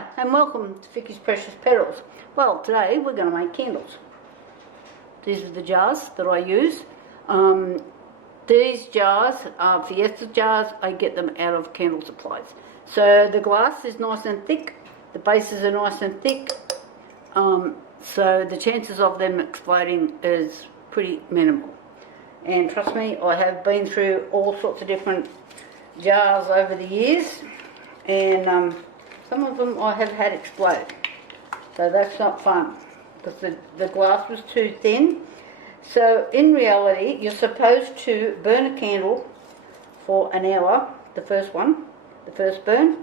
Hi and welcome to Vicky's Precious Petals. Well, today we're going to make candles. These are the jars that I use. These jars are Fiesta jars. I get them out of candle supplies. So the glass is nice and thick, the bases are nice and thick, so the chances of them exploding is pretty minimal. And trust me, I have been through all sorts of different jars over the years, and some of them I have had explode, so that's not fun because the glass was too thin. So in reality, you're supposed to burn a candle for an hour, the first burn,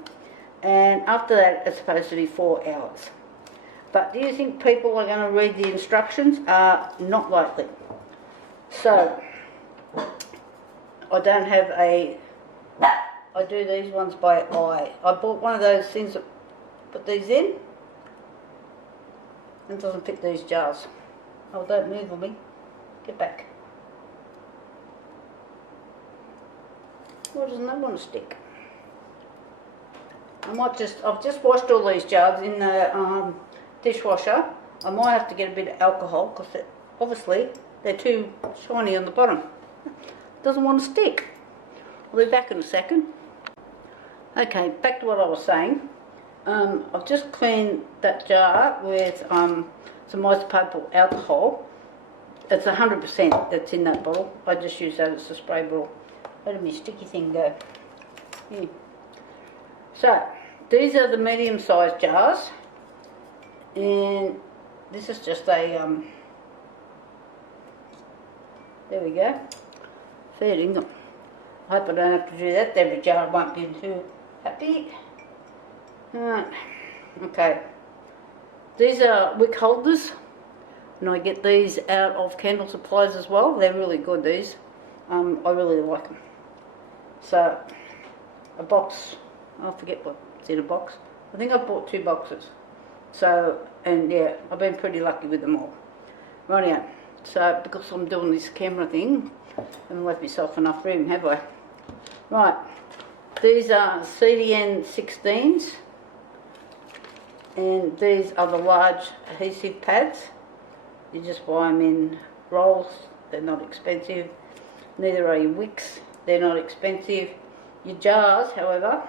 and after that it's supposed to be 4 hours. But do you think people are going to read the instructions? Not likely. So I don't have I do these ones by eye. I bought one of those things that put these in. It doesn't fit these jars. Oh, don't move on me. Get back. Why doesn't that want to stick? I've just washed all these jars in the dishwasher. I might have to get a bit of alcohol because obviously they're too shiny on the bottom. It doesn't want to stick. I'll be back in a second. Okay, back to what I was saying. I've just cleaned that jar with some isopropyl alcohol. It's 100% that's in that bottle. I just use that as a spray bottle. Where did my sticky thing go? Here. So, these are the medium-sized jars. And this is just a, there we go, feeding them. I hope I don't have to do that. Every jar won't be too happy. Alright, okay. These are wick holders, and I get these out of candle supplies as well. They're really good, these. I really like them. So, a box, I forget what's in a box. I think I bought 2 boxes. So, and yeah, I've been pretty lucky with them all. Rightio. So, because I'm doing this camera thing, I haven't left myself enough room, have I? Right, these are CDN 16s, and these are the large adhesive pads. You just buy them in rolls, they're not expensive. Neither are your wicks, they're not expensive. Your jars, however,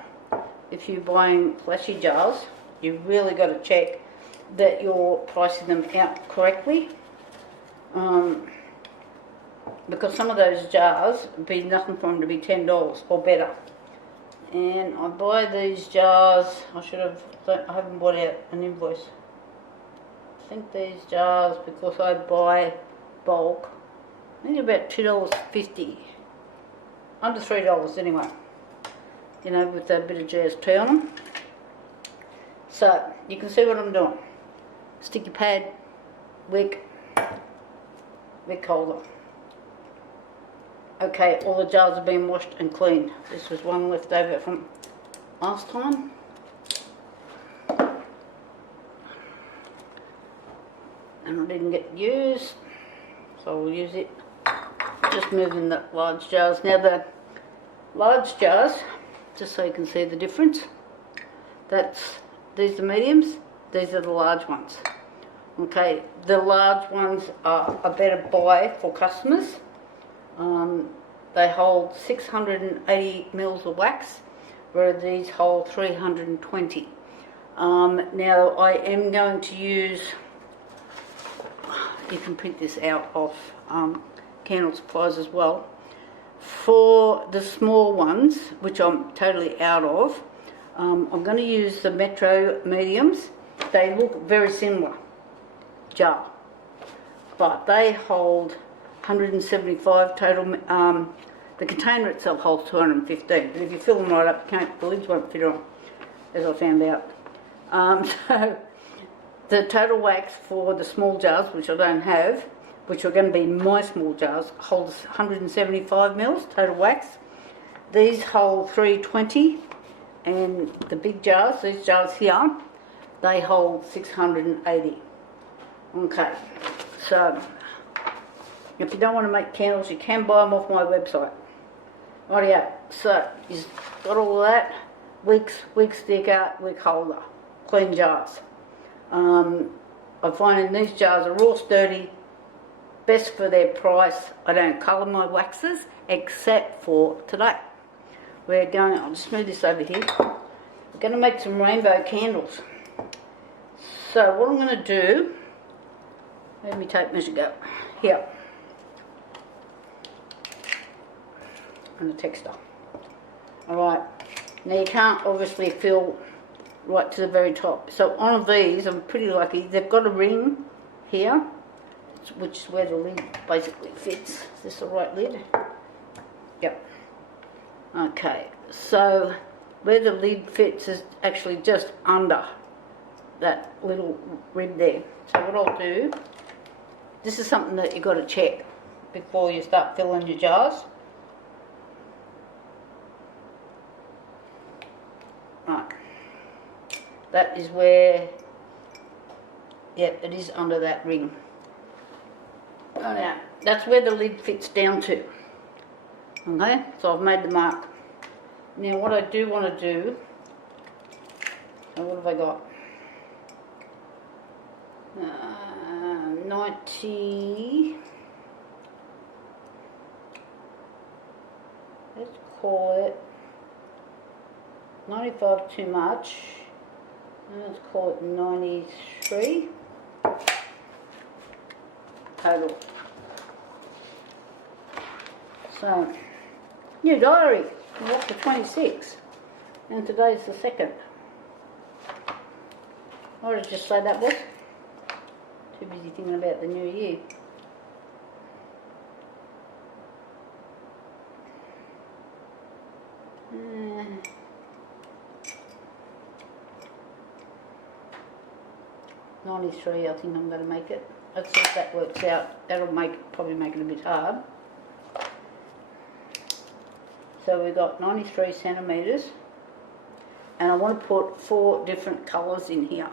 if you're buying flashy jars, you've really got to check that you're pricing them out correctly. Because some of those jars would be nothing for them to be $10 or better. And I buy these jars, I haven't bought out an invoice. I think these jars, because I buy bulk, I think about $2.50. Under $3 anyway. You know, with a bit of GST on them. So, you can see what I'm doing. Sticky pad, wick holder. Okay, all the jars have been washed and cleaned. This was one left over from last time. And I didn't get used, so I'll use it. Just moving the large jars. Now the large jars, just so you can see the difference, these are mediums, these are the large ones. Okay, the large ones are a better buy for customers. They hold 680 mils of wax, whereas these hold 320. Now I am going to use, you can print this out of candle supplies as well. For the small ones, which I'm totally out of, I'm going to use the Metro mediums. They look very similar jar, but they hold 175 total. The container itself holds 215, but if you fill them right up, the lids won't fit on, as I found out. So the total wax for the small jars, which I don't have, which are going to be my small jars, holds 175 mils total wax. These hold 320, and the big jars, these jars here, they hold 680. Okay, so if you don't want to make candles, you can buy them off my website. Rightio, so you've got all of that, wick sticker, wick holder. clean jars. I find these jars are raw sturdy, best for their price. I don't colour my waxes except for today. We're going, I'll just move this over here. We're going to make some rainbow candles. So what I'm going to do, where did my tape measure go? Here. And the texture. Alright, now you can't obviously fill right to the very top. So on these, I'm pretty lucky, they've got a ring here, which is where the lid basically fits. Is this the right lid? Yep. Okay, so where the lid fits is actually just under that little rib there. So what I'll do, this is something that you've got to check before you start filling your jars. Right. That is where, yep, it is under that ring. Oh, now, that's where the lid fits down to. Okay, so I've made the mark. Now what I do want to do, so what have I got? 90, let's call it 95 too much, let's call it 93 total. So, new diary, we're up to 26, and today's the 2nd. What did I just say that was? Too busy thinking about the new year. $93, I think I'm going to make it. Let's see if that works out. That'll probably make it a bit hard. So we've got 93 centimetres, and I want to put 4 different colours in here.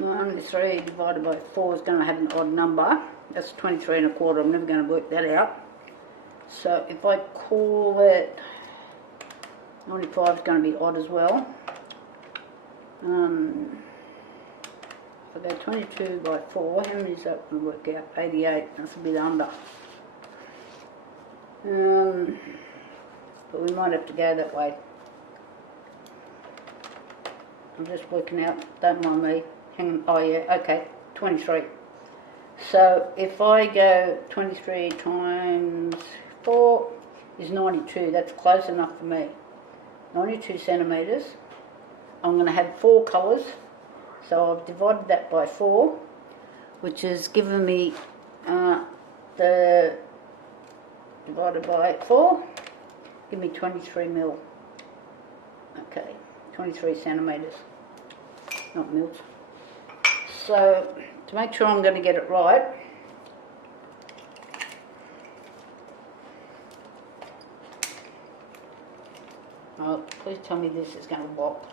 $93 divided by 4 is going to have an odd number. That's 23 1/4. I'm never going to work that out. So if I call it 95 is going to be odd as well. If I go 22 by 4, how many is that going to work out? 88. That's a bit under. But we might have to go that way. I'm just working out. Don't mind me. Hang on. Oh yeah. Okay. 23. So if I go 23 times 4 is 92. That's close enough for me. 92 centimetres. I'm going to have 4 colours. So I've divided that by 4, which has given me the divided by 4, give me 23 mil. Okay, 23 centimetres, not mils. So to make sure I'm going to get it right, oh, please tell me this is going to wop.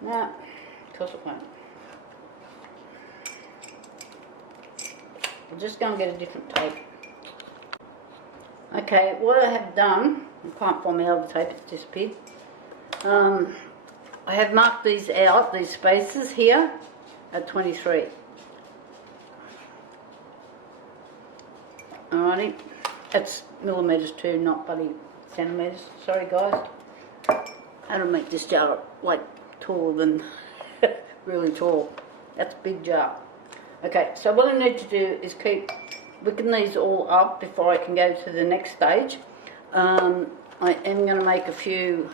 No, of course it won't. I'm just going to get a different tape. Okay, what I have done, I can't find my other tape, it's disappeared. I have marked these out, these spaces here, at 23. Alrighty, that's millimetres too, not bloody centimetres. Sorry guys. That'll make this jar like taller than really tall. That's a big jar. Okay, so what I need to do is keep wicking these all up before I can go to the next stage. I am going to make a few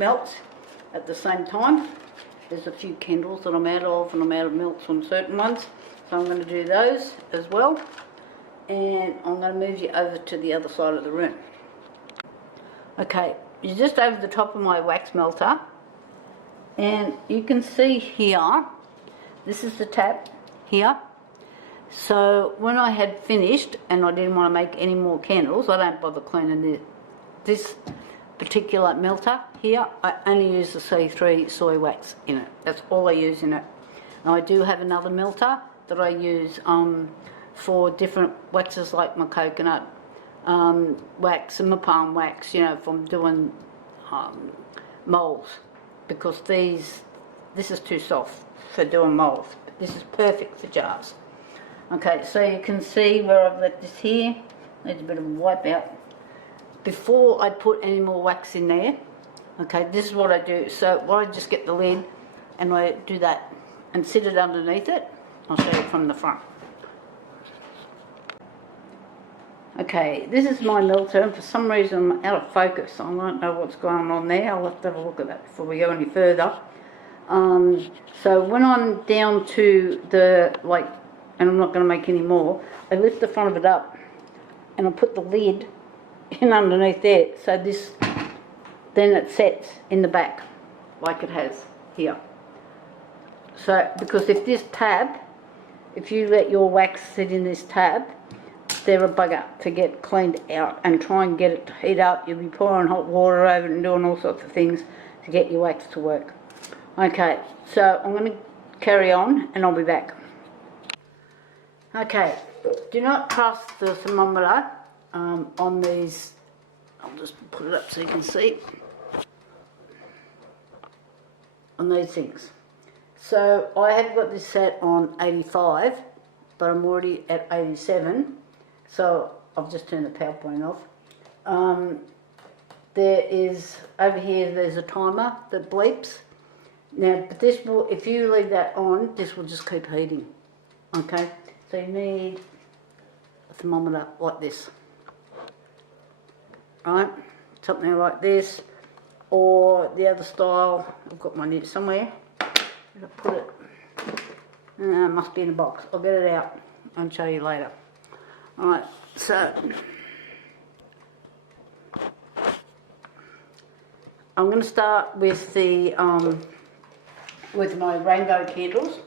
melts at the same time. There's a few candles that I'm out of, and I'm out of melts on certain ones, so I'm going to do those as well. And I'm going to move you over to the other side of the room. Okay, you're just over the top of my wax melter, and you can see here, this is the tap here. So when I had finished and I didn't want to make any more candles, I don't bother cleaning this particular melter here. I only use the C3 soy wax in it. That's all I use in it. Now I do have another melter that I use for different waxes, like my coconut, wax and my palm wax, you know, from doing moulds, because this is too soft for doing moulds. This is perfect for jars. Okay, so you can see where I've let this here. Needs a bit of a wipe out. Before I put any more wax in there, okay, this is what I do. So I just get the lid and I do that and sit it underneath it. I'll show you from the front. Okay, this is my melter, and for some reason I'm out of focus. I don't know what's going on there. I'll have to have a look at that before we go any further. So when I'm down to the, like, and I'm not going to make any more, I lift the front of it up and I put the lid in underneath there, so this, then it sets in the back like it has here. So, because if this tab, if you let your wax sit in this tab, they're a bugger to get cleaned out, and try and get it to heat up. You'll be pouring hot water over it and doing all sorts of things to get your wax to work. Okay, so I'm going to carry on and I'll be back. Okay, do not trust the thermometer on these. I'll just put it up so you can see. On these things. So I have got this set on 85, but I'm already at 87. So I've just turned the PowerPoint off. There is, over here, there's a timer that bleeps. Now, but this will, if you leave that on, this will just keep heating. Okay, so you need a thermometer like this. Right, something like this, or the other style. I've got mine here somewhere. I'll put it. It must be in a box. I'll get it out and show you later. All right, so I'm going to start with the with my rainbow candles.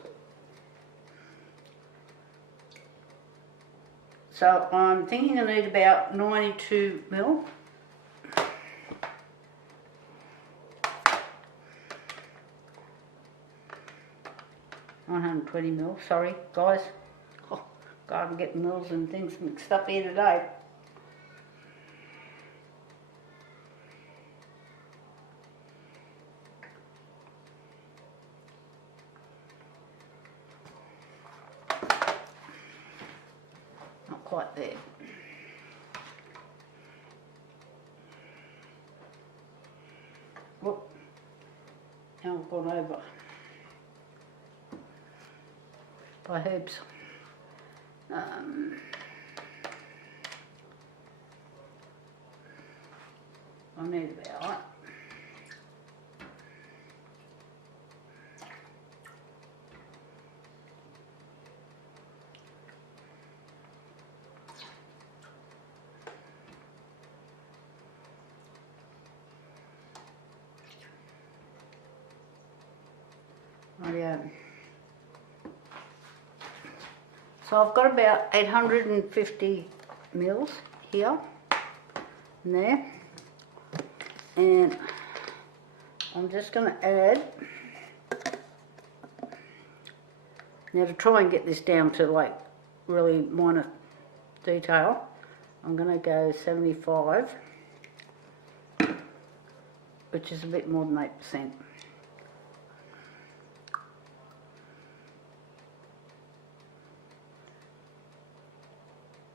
So I'm thinking I need about 92 mil. $120 mil, sorry guys. Oh, God, I'm getting mils and things mixed up here today. Not quite there. Whoop. Now I've gone over by herbs. I need about so I've got about 850 mils here and there, and I'm just going to add, now to try and get this down to like really minor detail, I'm going to go 75, which is a bit more than 8%.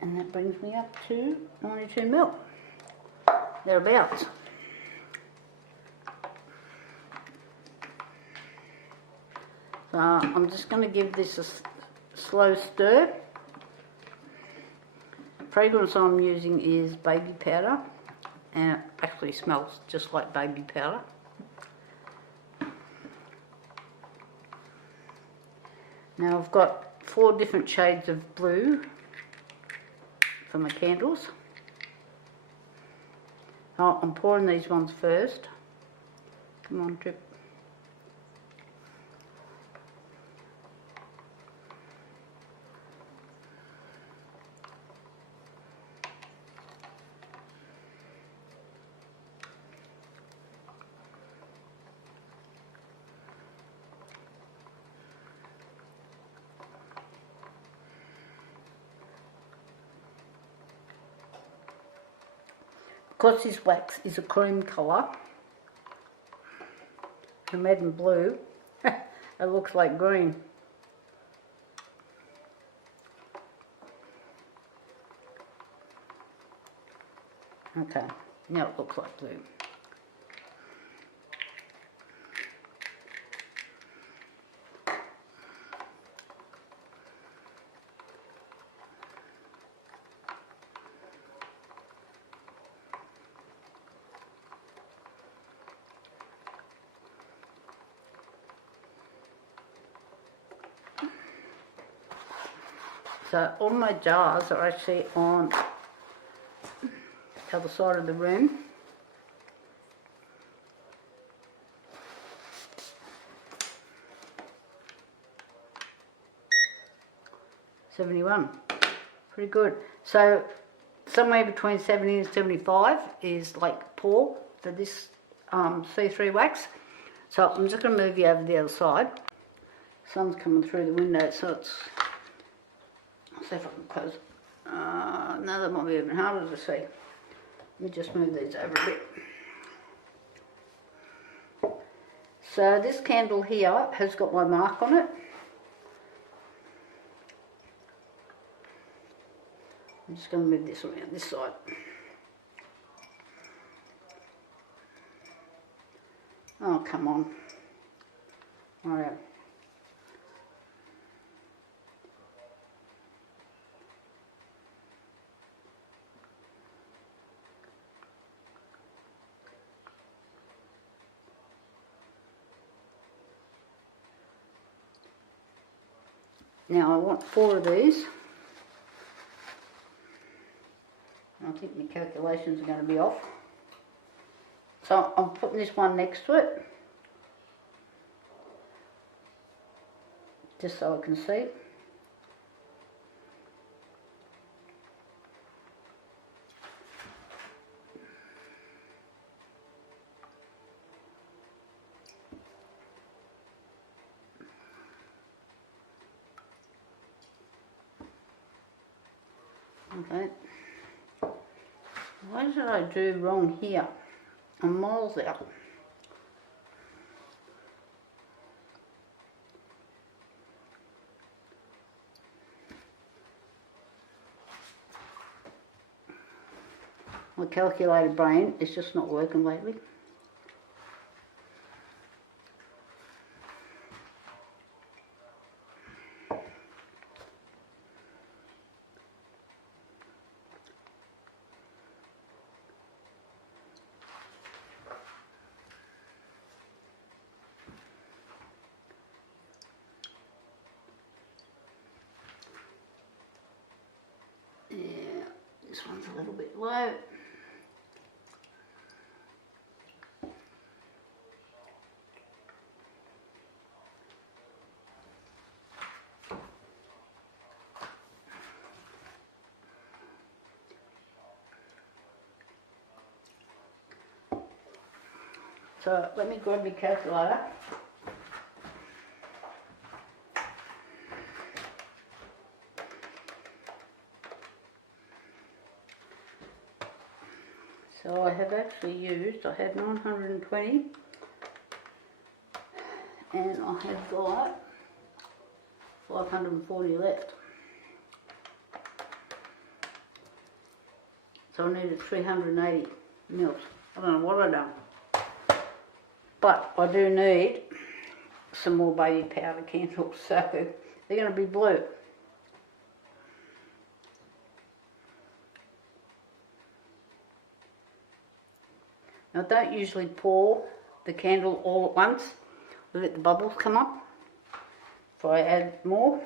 And that brings me up to 92 mil, thereabouts. So I'm just going to give this a slow stir. The fragrance I'm using is baby powder, and it actually smells just like baby powder. Now I've got 4 different shades of blue for my candles. Oh, I'm pouring these ones first. Come on, Trip. because this wax is a cream colour, red and blue, it looks like green. Okay, now it looks like blue. So all my jars are actually on the other side of the room. $71, pretty good. So somewhere between 70 and 75 is like pour for this C3 wax. So I'm just going to move you over the other side. Sun's coming through the window, so it's, I'll see if I can close it. No, that might be even harder to see. Let me just move these over a bit. So this candle here has got my mark on it. I'm just going to move this around this side. Oh, come on. All right. Now I want 4 of these. I think my calculations are going to be off. So I'm putting this one next to it, just so I can see. Okay. What did I do wrong here? I'm miles out. My calculator brain is just not working lately. Yeah, this one's a little bit low. So let me grab my calculator. So I have actually used, I had 920 and I have got 540 left. So I needed 380 mils. I don't know what I've done. But I do need some more baby powder candles, so they're going to be blue. Now I don't usually pour the candle all at once. I let the bubbles come up before I add more.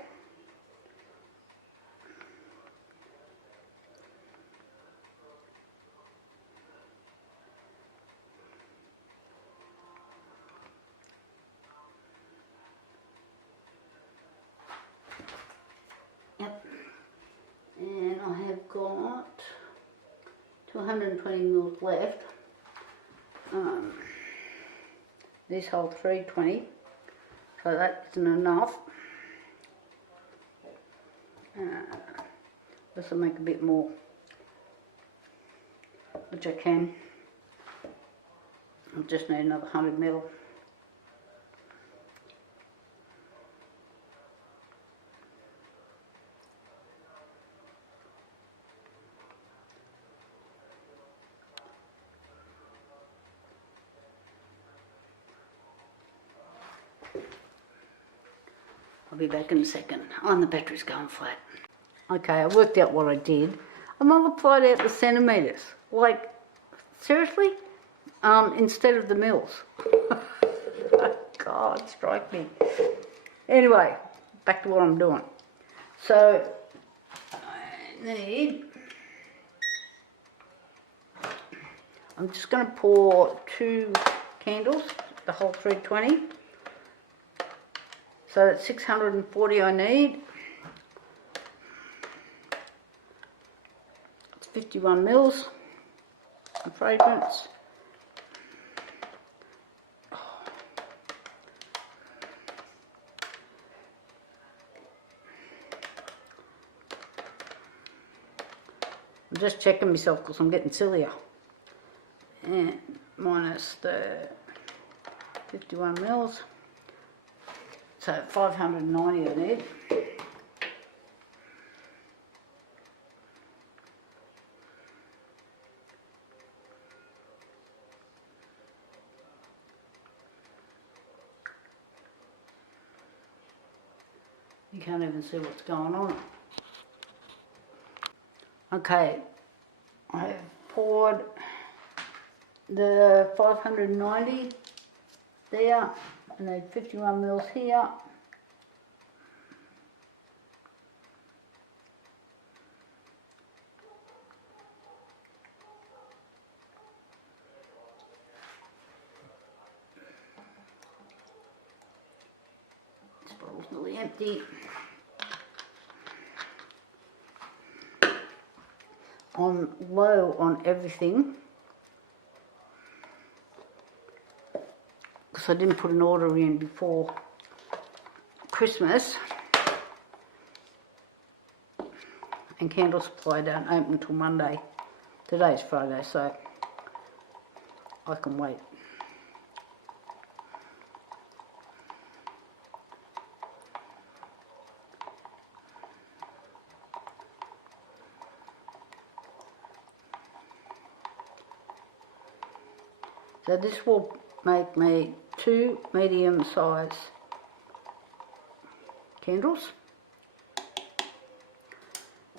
Yep. And I have got 220 mils left. This whole 320, so that isn't enough. This will make a bit more. which I can. I just need another 100 ml. I'll be back in a second. Oh, and the battery's going flat. Okay, I worked out what I did. I multiplied out the centimetres. Like, seriously? Instead of the mils. God, strike me. Anyway, back to what I'm doing. So, I need... I'm just going to pour 2 candles, the whole 320. So that's 640 I need. It's 51 mils of fragrance. I'm just checking myself because I'm getting sillier. And minus the 51 mils. So 590 I need. You can't even see what's going on. Okay, I have poured the 590 there. I need 51 mils here. This bottle's nearly empty. I'm low on everything because I didn't put an order in before Christmas, and candle supply don't open until Monday. Today's Friday, so I can wait. So this will make me 2 medium size candles,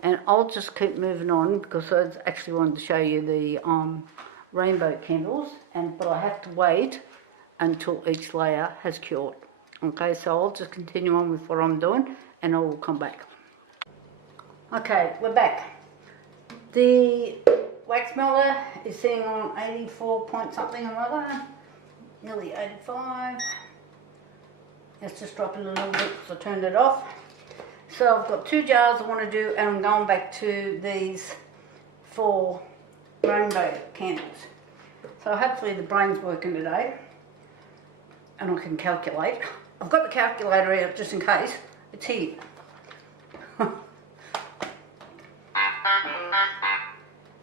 and I'll just keep moving on because I actually wanted to show you the rainbow candles, but I have to wait until each layer has cured. Okay, so I'll just continue on with what I'm doing and I will come back. Okay, we're back. The wax melter is sitting on 84 point something or other, nearly 85. Let's just drop it a little bit because I turned it off. So I've got 2 jars I want to do, and I'm going back to these 4 rainbow candles. So hopefully the brain's working today and I can calculate. I've got the calculator out just in case. It's here. And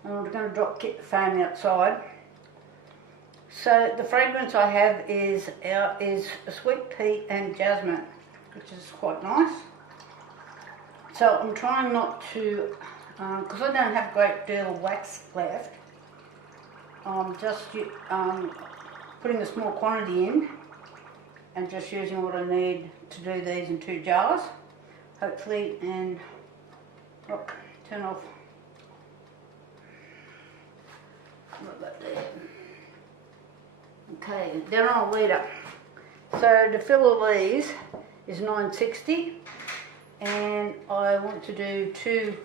I'm going to get the fan outside. So the fragrance I have is a sweet pea and jasmine, which is quite nice. So I'm trying not to, because I don't have a great deal of wax left, just putting a small quantity in and just using what I need to do these in 2 jars, hopefully, and turn off. Right back there. Okay, they're on a litre. So the fill of these is $9.60, and I want to do 2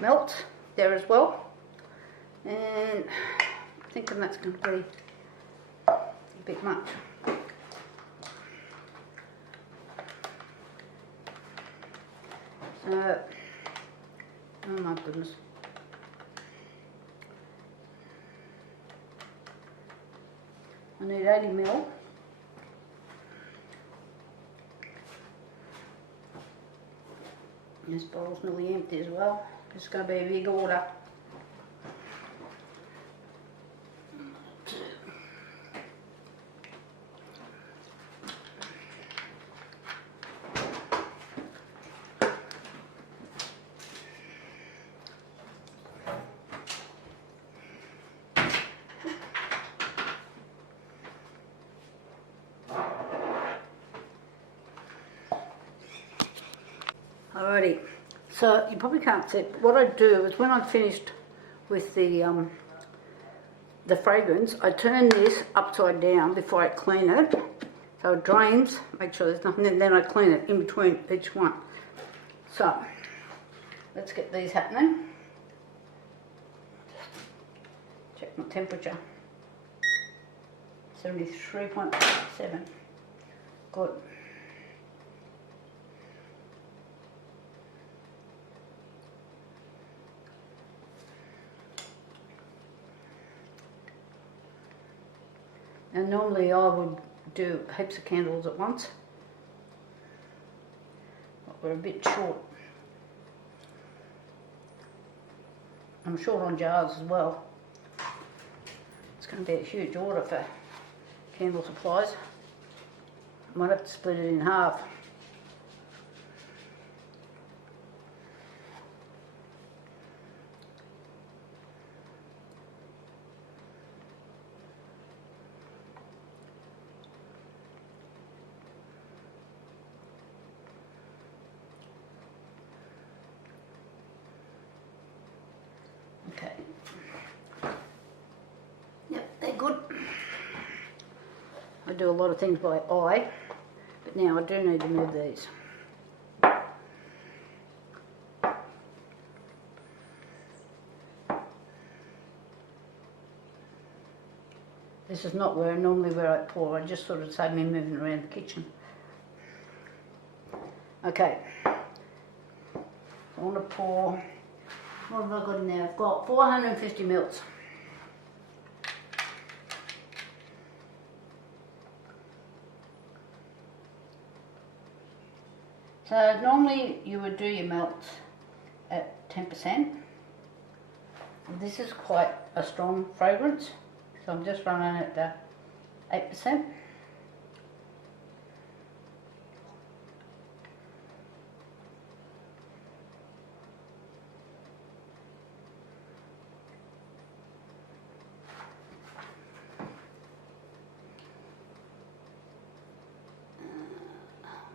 melts there as well. And I'm thinking that's going to be a bit much. So, oh my goodness. I need 80 ml. This bottle's nearly empty as well. It's going to be a big order. Alrighty, so you probably can't see it, but what I do is when I'm finished with the fragrance, I turn this upside down before I clean it, so it drains, make sure there's nothing, and then I clean it in between each one. So, let's get these happening. Check my temperature, 73.7, good. And normally I would do heaps of candles at once, but we're a bit short. I'm short on jars as well. It's going to be a huge order for candle supplies. I might have to split it in half. Okay. Yep, they're good. I do a lot of things by eye, but now I do need to move these. This is not normally where I pour, I just sort of save me moving around the kitchen. Okay, I want to pour, what have I got in there? I've got 450 mils. So normally you would do your melts at 10%. This is quite a strong fragrance, so I'm just running it at 8%.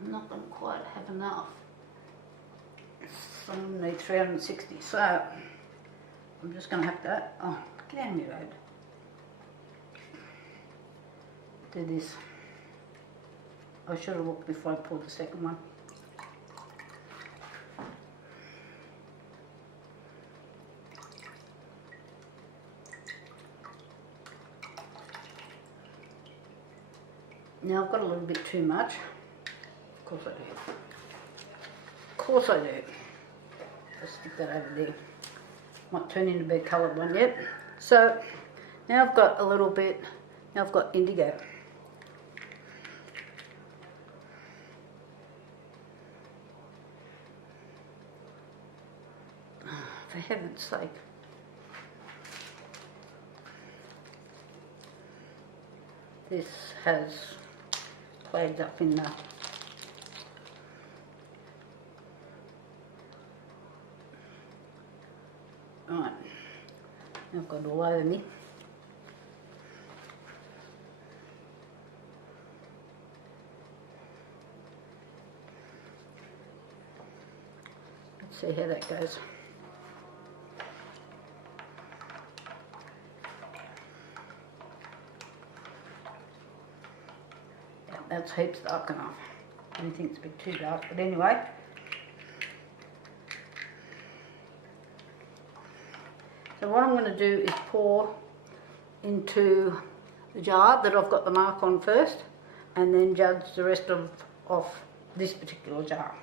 I'm not going to quite have enough. So I'm going to need 360, so I'm just going to have to, oh, get out of my road. Do this. I should have looked before I poured the second one. Now I've got a little bit too much. Of course I do. Of course I do. Just stick that over there. Might turn into a bit coloured one yet. So now I've got a little bit, now I've got indigo. For heaven's sake. This has played up in the right. I've got it all over me. Let's see how that goes. That's heaps dark enough. I don't think it's a bit too dark, but anyway. So what I'm going to do is pour into the jar that I've got the mark on first, and then judge the rest of this particular jar.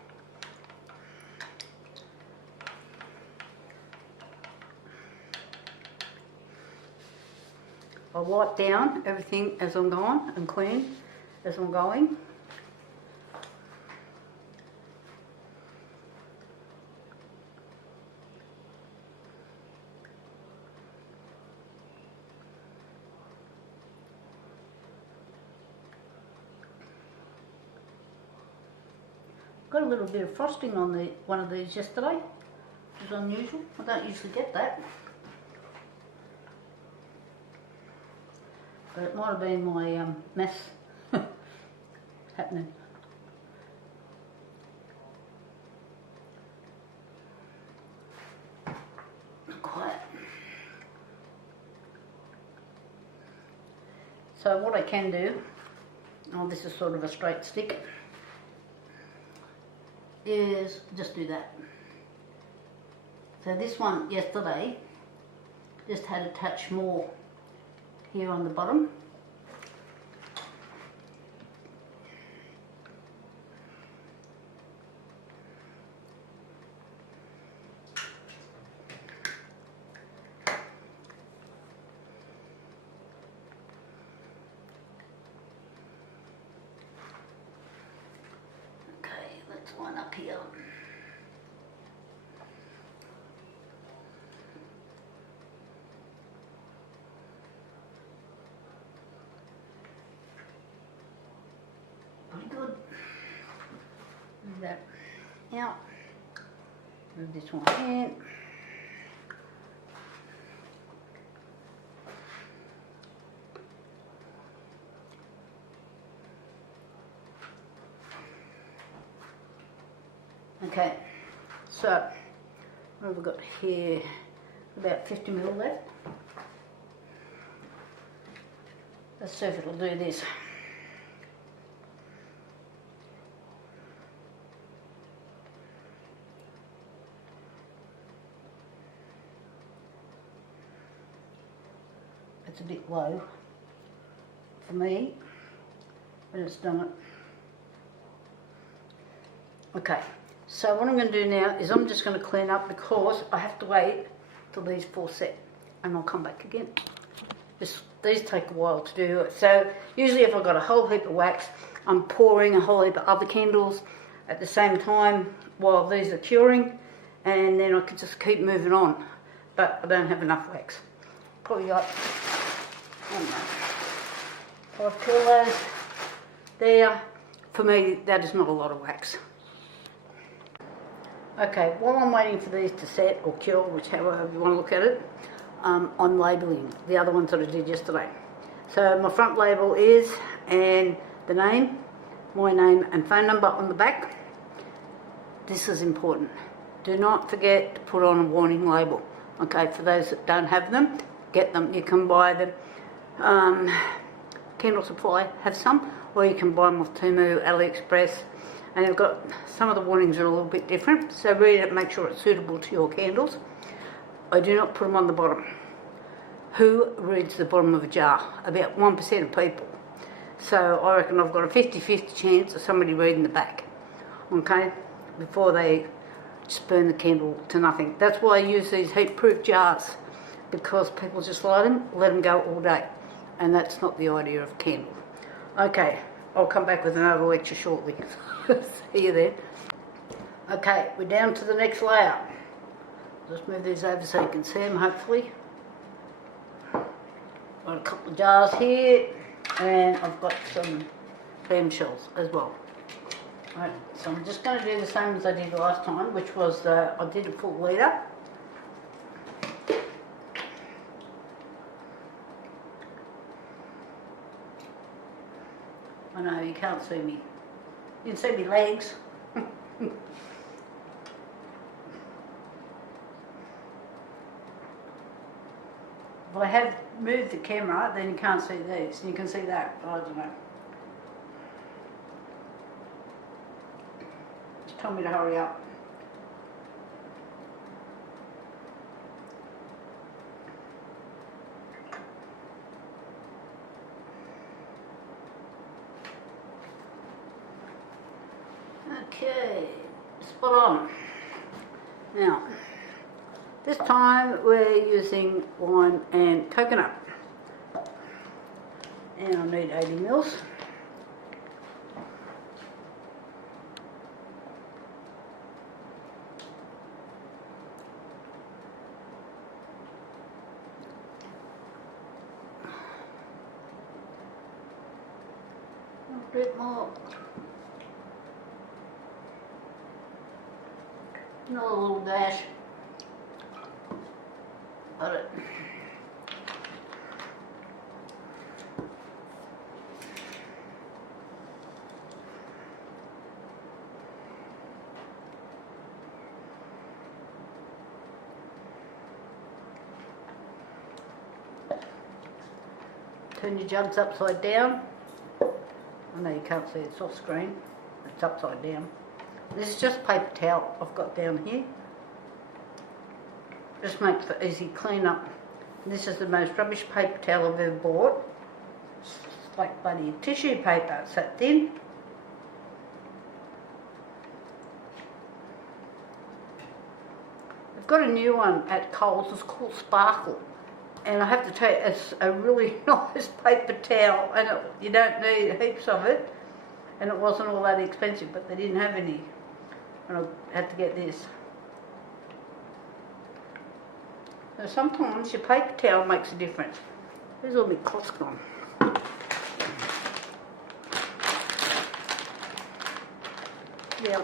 I'll wipe down everything as I'm going and clean as I'm going. Got a little bit of frosting on one of these yesterday, which is unusual. I don't usually get that. But it might have been my mess happening. So what I can do, oh, this is sort of a straight stick, is just do that. So this one yesterday just had a touch more here on the bottom. Okay, let's line up here. Pretty good. Move that out. Move this one in. Okay, so what have we got here? About 50 ml left. Let's see if it'll do this. It's a bit low for me, but it's done it. Okay, so what I'm going to do now is I'm just going to clean up because I have to wait till these 4 set and I'll come back again. These take a while to do. So usually if I've got a whole heap of wax, I'm pouring a whole heap of other candles at the same time while these are curing, and then I can just keep moving on. But I don't have enough wax. Probably got, I don't know, 5 kilos there. For me, that is not a lot of wax. Okay, while I'm waiting for these to set or cure, whichever you want to look at it, I'm labelling the other ones that I did yesterday. So my front label is, and the name, my name and phone number on the back. This is important. Do not forget to put on a warning label. Okay, for those that don't have them, get them. You can buy them. Candle Supply have some, or you can buy them off Temu, AliExpress. And they've got, some of the warnings are a little bit different, so read it, make sure it's suitable to your candles. I do not put them on the bottom. Who reads the bottom of a jar? About 1% of people. So I reckon I've got a 50-50 chance of somebody reading the back, okay, before they just burn the candle to nothing. That's why I use these heat-proof jars, because people just light them, let them go all day, and that's not the idea of a candle. Okay, I'll come back with another lecture shortly. See you there. Okay, we're down to the next layer. Just move these over so you can see them, hopefully. Got a couple of jars here, and I've got some clam shells as well. Right, so I'm just going to do the same as I did last time, which was I did a full litre. I know you can't see me. You can see my legs. If I have moved the camera, then you can't see these. You can see that, but I don't know. Just tell me to hurry up. Okay, spot on. Now, this time we're using lime and coconut. And I need 80 mils. A bit more. Another little dash. Got it. Turn your jugs upside down. I know you can't see it's off screen. It's upside down. This is just paper towel I've got down here. Just makes for easy clean up. This is the most rubbish paper towel I've ever bought. It's like bloody tissue paper, it's that thin. I've got a new one at Coles, it's called Sparkle. And I have to tell you, it's a really nice paper towel, and you don't need heaps of it. And it wasn't all that expensive, but they didn't have any. And I had to get this. So sometimes your paper towel makes a difference. Where's all my cloths gone? Yeah.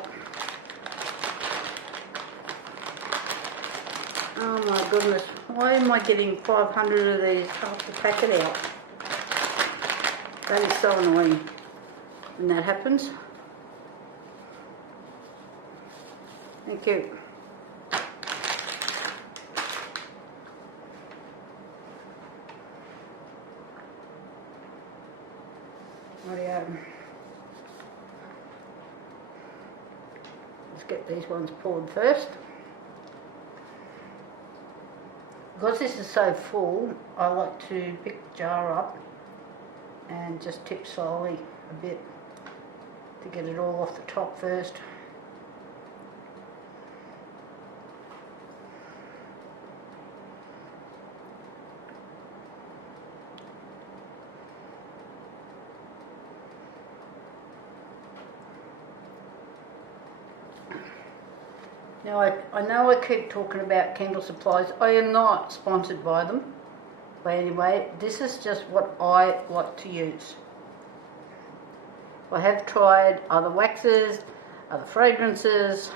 Oh my goodness, why am I getting 500 of these after pack it out? That is so annoying when that happens. Thank you. Rightio. Let's get these ones poured first. Because this is so full, I like to pick the jar up and just tip slowly a bit to get it all off the top first. Now I know I keep talking about candle supplies. I am not sponsored by them. But anyway, this is just what I like to use. I have tried other waxes, other fragrances,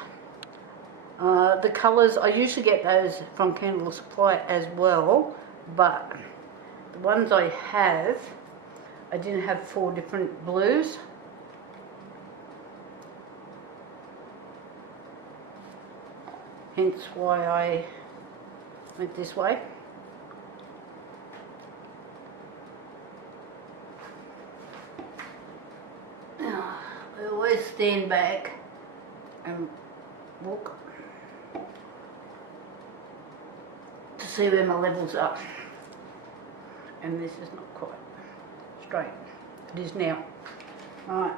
the colours. I usually get those from Candle Supply as well, but the ones I have, I didn't have 4 different blues. Hence why I went this way. Now, I always stand back and look to see where my levels are. And this is not quite straight. It is now. Alright.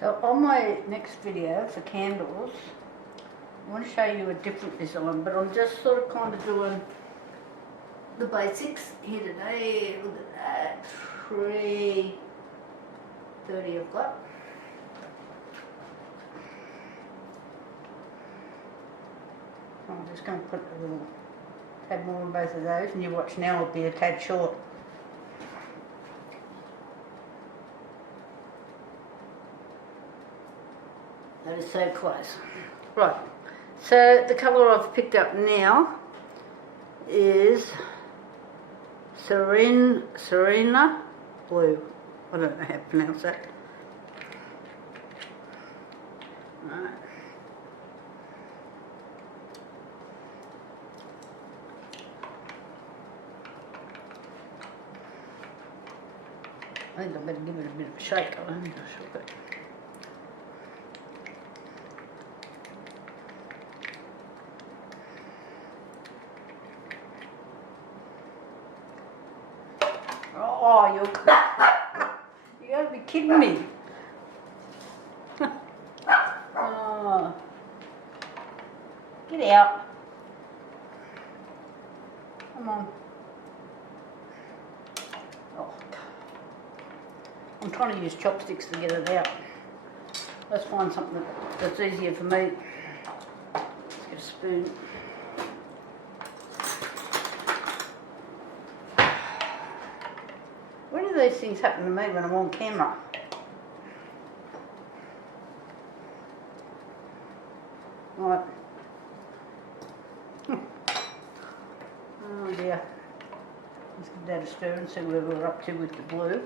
So on my next video for candles, I want to show you a different design, but I'm just sort of kind of doing the basics here today. Look at that, 330 I've got. I'm just going to put a little tad more on both of those, and you watch now it'll be a tad short. That is so close. Right, so the colour I've picked up now is Serena Blue. I don't know how to pronounce that. Right. I think I better give it a bit of a shake. I don't think I shook it. Oh, you gotta be kidding me. Oh, get out. Come on. Oh, I'm trying to use chopsticks to get it out. Let's find something that's easier for me. Let's get a spoon. Why do these things happen to me when I'm on camera? Right, Give that a stir and see where we're up to with the blue.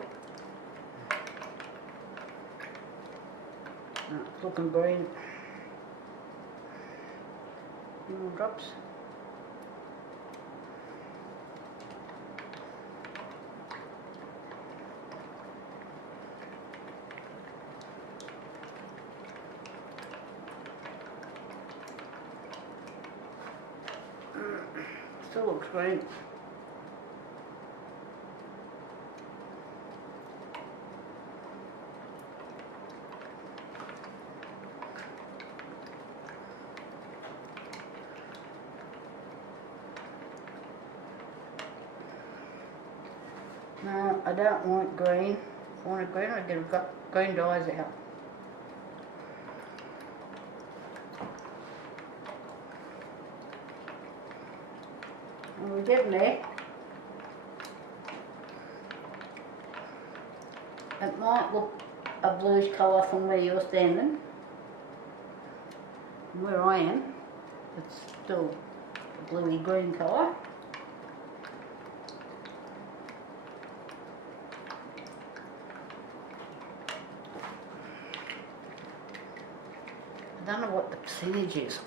It's looking green. More drops. Still looks green. No, I don't want green. If I wanted green, I'd get green dyes out. And we're getting there. It might look a bluish colour from where you're standing. And where I am, it's still a bluey green colour. I don't know what the percentage is.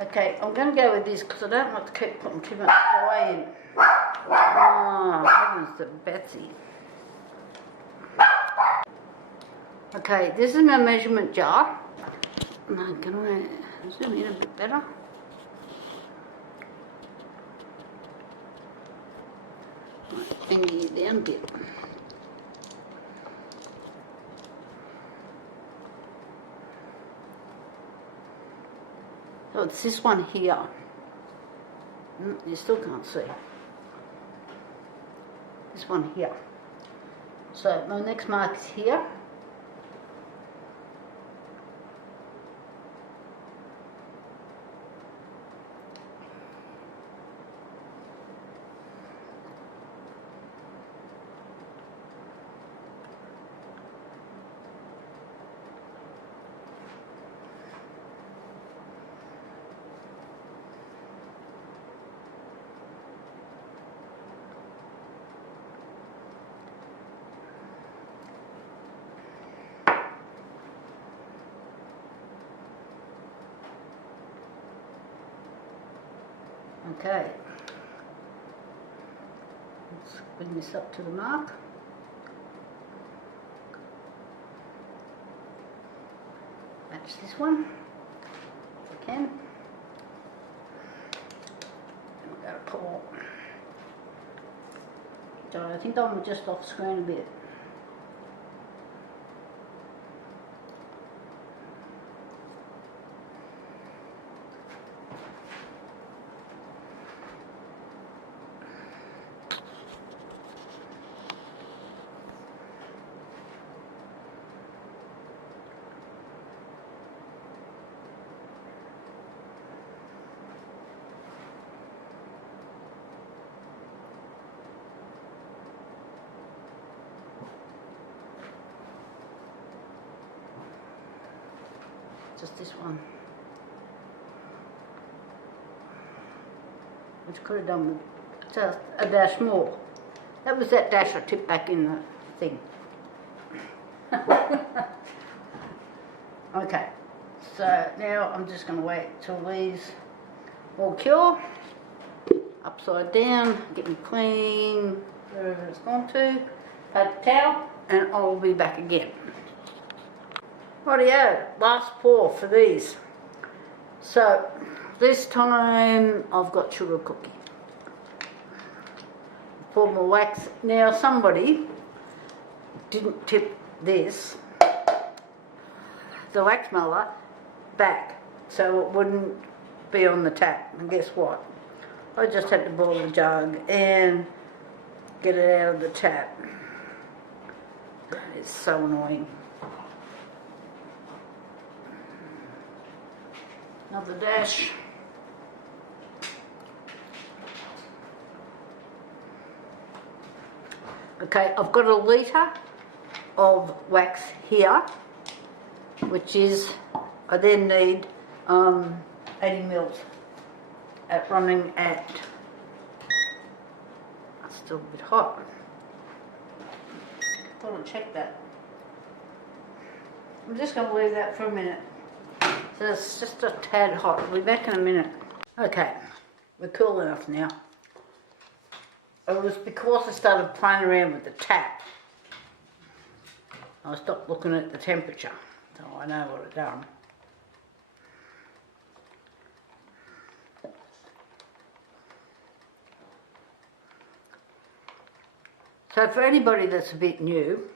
Okay, I'm going to go with this because I don't like to keep putting too much dye in. Oh, heavens to Betsy. Okay, this is my measurement jar. Now, can I zoom in a bit better? Bring it down a bit. So it's this one here. You still can't see. This one here. So my next mark is here. Okay, let's bring this up to the mark. Match this one if I can. And we've got to pull. So I think I'm just off screen a bit. Just this one, which could have done with just a dash more. That was that dash I tipped back in the thing. Okay, so now I'm just going to wait till these all cure. Upside down, get them clean, wherever it's gone to. Paper towel, and I'll be back again. Rightio, last pour for these. So this time I've got sugar cookie. Pour my wax. Now somebody didn't tip this, the wax muller, back so it wouldn't be on the tap. And guess what? I just had to boil the jug and get it out of the tap. It's so annoying. Another dash. Okay, I've got a litre of wax here, which is, I then need 80 mils at running at, it's still a bit hot. Thought I'd check that. I'm just going to leave that for a minute. So it's just a tad hot. I'll be back in a minute. Okay, we're cool enough now. It was because I started playing around with the tap. I stopped looking at the temperature, so I know what I've done. So for anybody that's a bit new,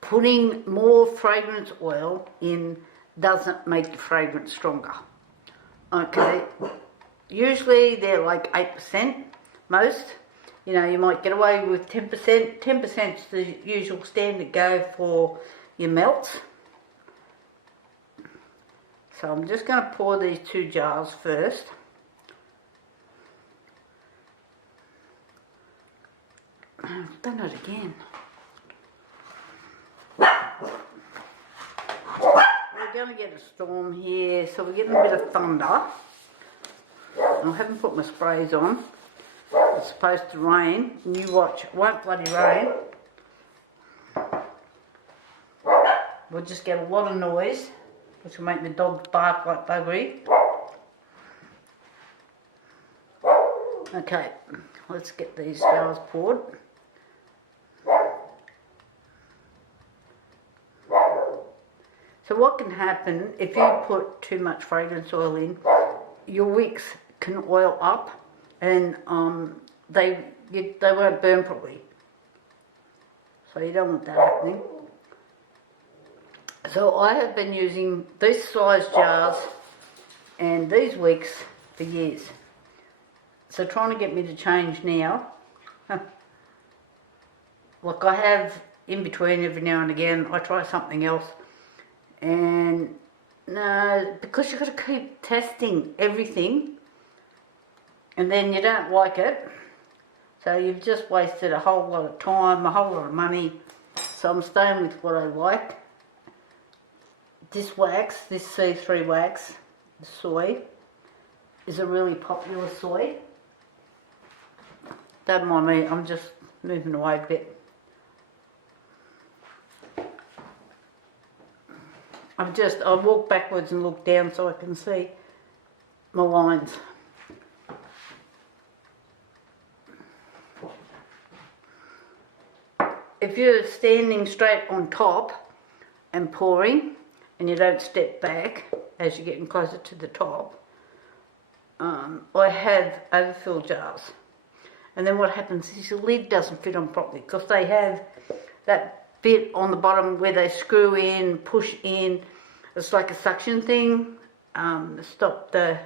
putting more fragrance oil in doesn't make the fragrance stronger. Okay, usually they're like 8%, most. You know, you might get away with 10%. 10% is the usual standard go for your melts. So I'm just going to pour these 2 jars first. I've done it again. We're going to get a storm here, so we're getting a bit of thunder. I haven't put my sprays on. It's supposed to rain, and you watch, it won't bloody rain. We'll just get a lot of noise, which will make the dogs bark like buggery. Okay, let's get these jars poured. So what can happen if you put too much fragrance oil in, your wicks can oil up and they won't burn properly. So you don't want that happening. So I have been using these size jars and these wicks for years. So trying to get me to change now. Like I have in between every now and again, I try something else. And no, because you've got to keep testing everything and then you don't like it. So you've just wasted a whole lot of time, a whole lot of money. So I'm staying with what I like. This wax, this C3 wax, the soy, is a really popular soy. Don't mind me, I'm just moving away a bit. I walk backwards and look down so I can see my lines. If you're standing straight on top and pouring and you don't step back as you're getting closer to the top, I have overfilled jars. And then what happens is your lid doesn't fit on properly because they have that bit on the bottom where they screw in, push in. It's like a suction thing to stop the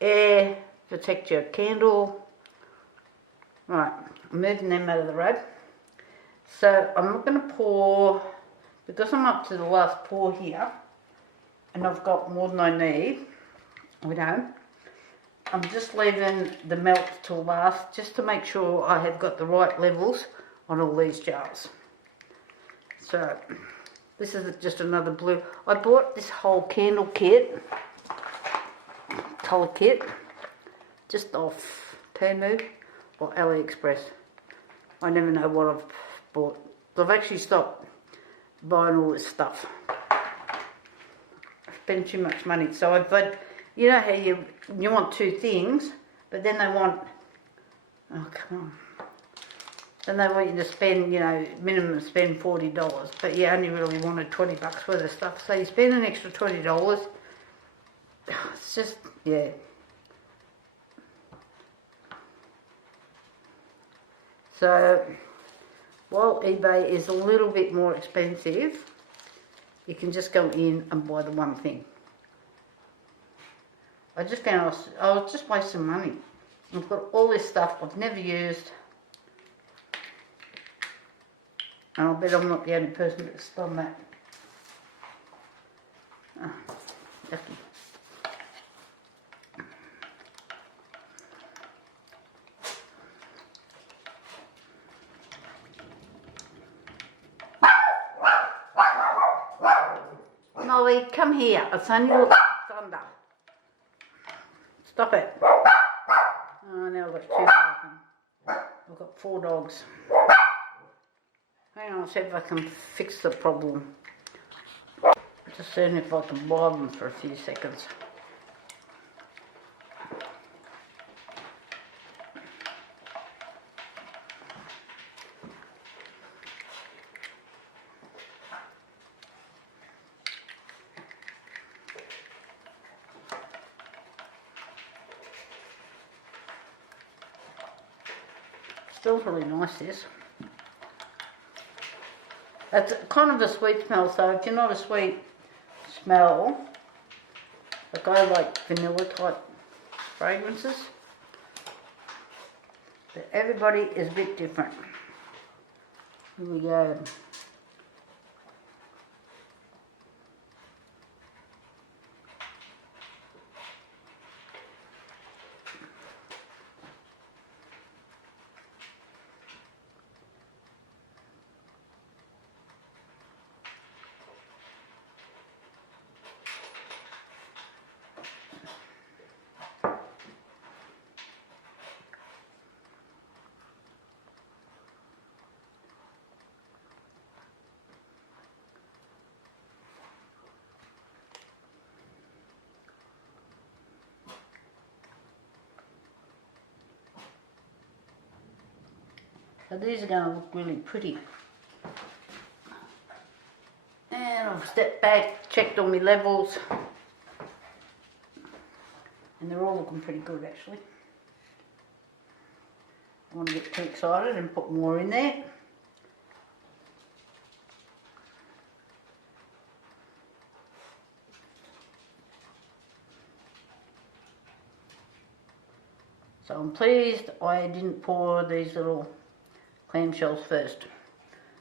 air, protect your candle. Right, I'm moving them out of the road. So I'm not going to pour, because I'm up to the last pour here, and I've got more than I need, I'm just leaving the melt till last, just to make sure I have got the right levels on all these jars. So this is just another blue. I bought this whole candle kit, colour kit, just off Temu or AliExpress. I never know what I've bought. I've actually stopped buying all this stuff. I spend too much money. So but you know how you want 2 things, but then they want, oh come on. Then they want you to spend, you know, minimum spend $40, but you only really wanted $20 worth of stuff. So you spend an extra $20. It's just, yeah. So while eBay is a little bit more expensive, you can just go in and buy the one thing. I just found I was just wasting money. I've got all this stuff I've never used. And I bet I'm not the only person that's done that. Oh, yucky. Molly, come here. It's only little thunder. Stop it. Oh, now I've got 2 barking. I've got 4 dogs. Hang on, I'll see if I can fix the problem. Just seeing if I can buy them for a few seconds. Still really nice, this. It's kind of a sweet smell, so if you're not a sweet smell, like I like vanilla type fragrances, but everybody is a bit different. Here we go. So these are going to look really pretty. And I've stepped back, checked all my levels, and they're all looking pretty good actually. I want to get too excited and put more in there. So I'm pleased I didn't pour these little clamshells first.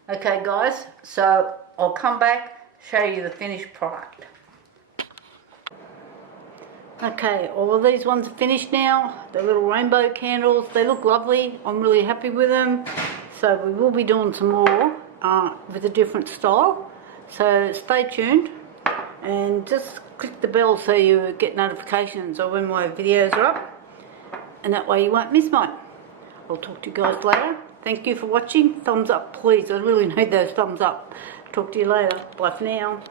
Okay guys, so I'll come back, show you the finished product. Okay, all of these ones are finished now. The little rainbow candles, they look lovely. I'm really happy with them. So we will be doing some more with a different style. So stay tuned and just click the bell so you get notifications of when my videos are up. And that way you won't miss mine. I'll talk to you guys later. Thank you for watching. Thumbs up, please. I really need those thumbs up. Talk to you later. Bye for now.